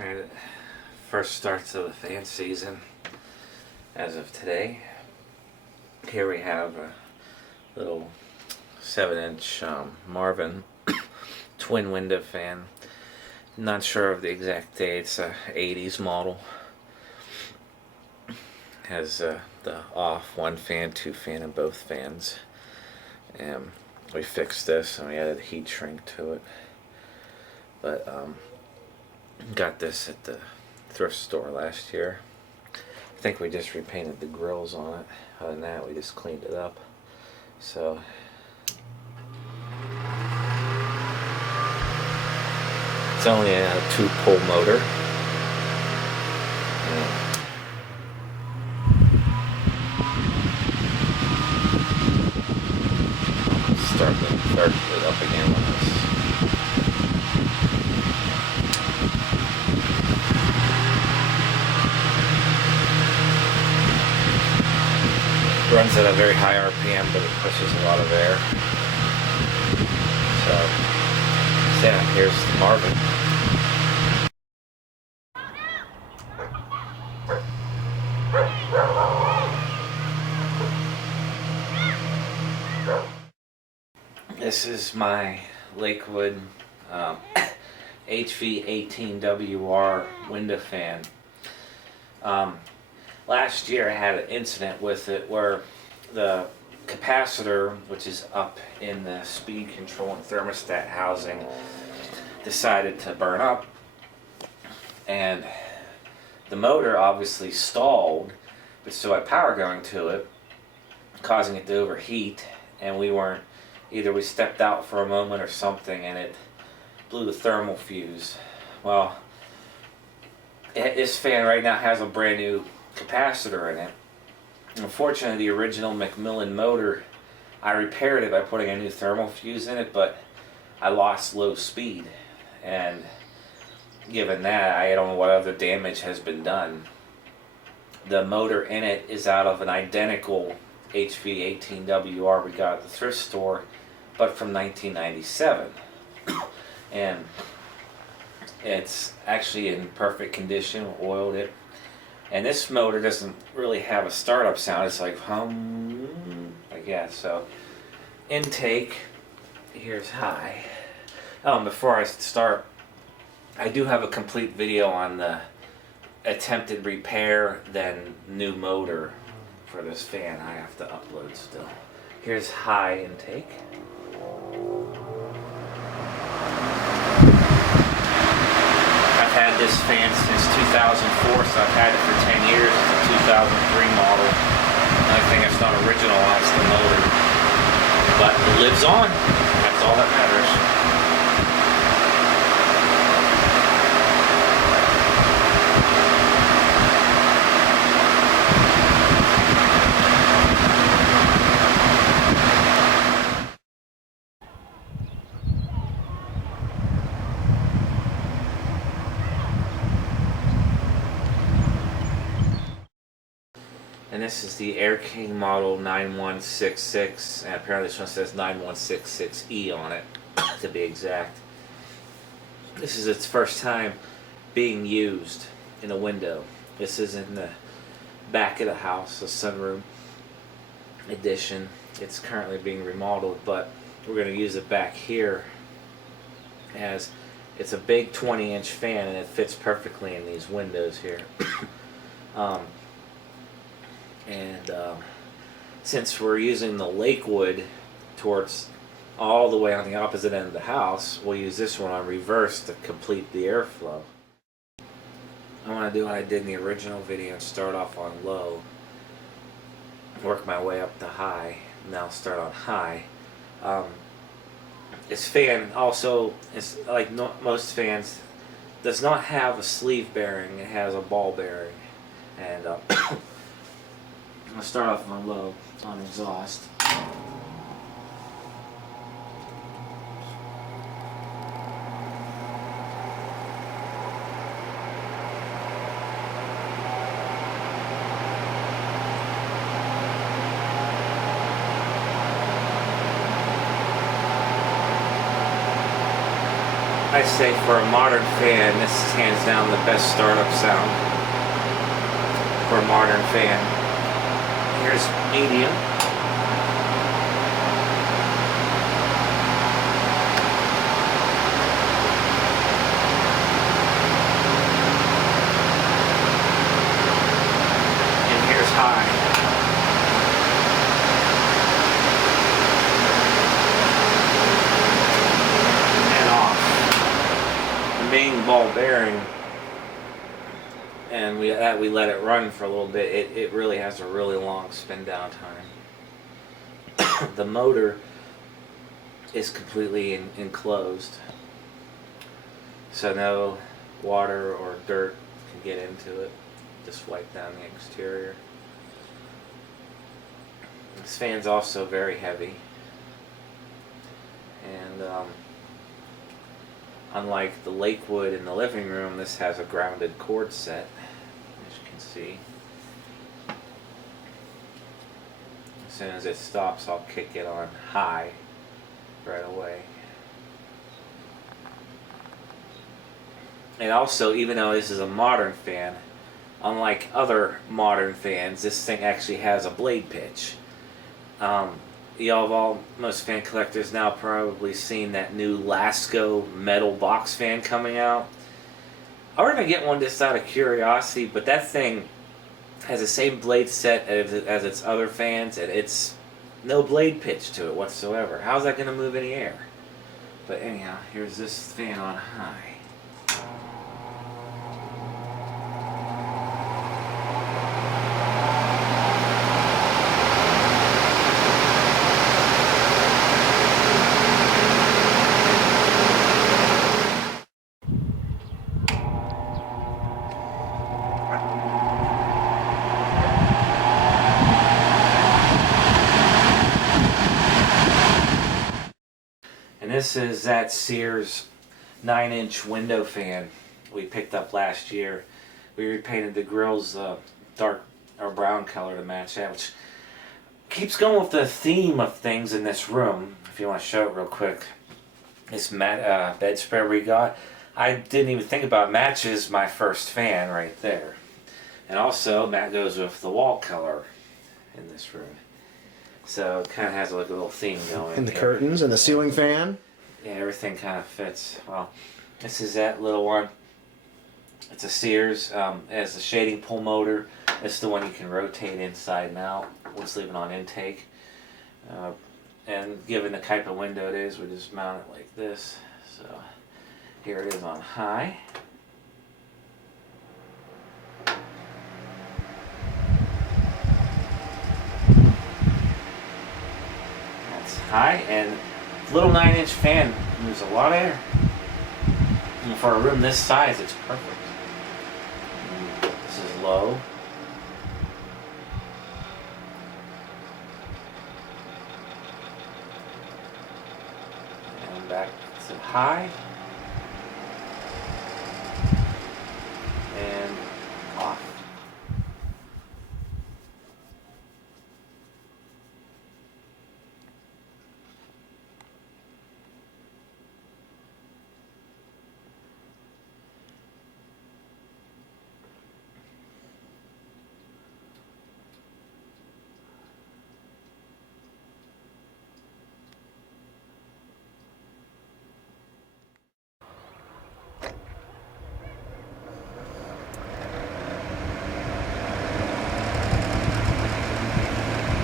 Alright, first starts of the fan season as of today. Here we have a little 7-inch Marvin twin window fan. Not sure of the exact date. It's a 80s model. Has the off one fan, two fan, and both fans. And we fixed this and we added heat shrink to it. But got this at the thrift store last year. I think we just repainted the grills on it. Other than that, we just cleaned it up. So it's only a 2-pole motor. Start it up again with this. Runs at a very high RPM, but it pushes a lot of air. So yeah, here's the Marvin. This is my Lakewood HV18WR window fan. Last year I had an incident with it where the capacitor, which is up in the speed control and thermostat housing, decided to burn up, and the motor obviously stalled, but still had power going to it, causing it to overheat, and either we stepped out for a moment or something and it blew the thermal fuse. Well, this fan right now has a brand new capacitor in it. Unfortunately, the original Macmillan motor, I repaired it by putting a new thermal fuse in it, but I lost low speed, and given that, I don't know what other damage has been done. The motor in it is out of an identical HV18WR we got at the thrift store, but from 1997. And it's actually in perfect condition. Oiled it. And this motor doesn't really have a startup sound. It's like hum, I guess. So intake, here's high. Before I start, I do have a complete video on the attempted repair, then new motor for this fan I have to upload still. Here's high intake. I've had this fan since 2004, so I've had it for 10 years. It's a 2003 model. The only thing that's not original is the motor. But it lives on. That's all that matters. And this is the Air King model 9166, and apparently this one says 9166E on it, to be exact. This is its first time being used in a window. This is in the back of the house, a sunroom addition. It's currently being remodeled, but we're going to use it back here as it's a big 20-inch fan, and it fits perfectly in these windows here. Since we're using the Lakewood towards all the way on the opposite end of the house, we'll use this one on reverse to complete the airflow. I want to do what I did in the original video and start off on low, work my way up to high. Now start on high. This fan also, is like most fans, does not have a sleeve bearing. It has a ball bearing. And I'm going to start off on low on exhaust. I say for a modern fan, this is hands down the best startup sound for a modern fan. Here's medium. And here's high. Main ball bearing, and we let it run for a little bit. It really has a really long spin down time. The motor is completely enclosed, so no water or dirt can get into it. Just wipe down the exterior. This fan's also very heavy, and unlike the Lakewood in the living room, this has a grounded cord set, as you can see. As soon as it stops, I'll kick it on high right away. And also, even though this is a modern fan, unlike other modern fans, this thing actually has a blade pitch. Most fan collectors now probably seen that new Lasco metal box fan coming out. I was gonna get one just out of curiosity, but that thing has the same blade set as its other fans, and it's no blade pitch to it whatsoever. How's that gonna move any air? But anyhow, here's this fan on high. And this is that Sears 9-inch window fan we picked up last year. We repainted the grills dark or brown color to match that, which keeps going with the theme of things in this room. If you want to show it real quick, this bedspread we got. I didn't even think about matches my first fan right there. And also that goes with the wall color in this room. So it kind of has like a little theme going. And the curtains and the ceiling fan. Yeah, everything kind of fits. Well, this is that little one. It's a Sears. It has a shading pull motor. It's the one you can rotate inside and out. We'll just leave it on intake. And given the type of window it is, we just mount it like this. So here it is on high. High, and little 9-inch fan moves a lot of air. And for a room this size, it's perfect. And this is low. And back to high.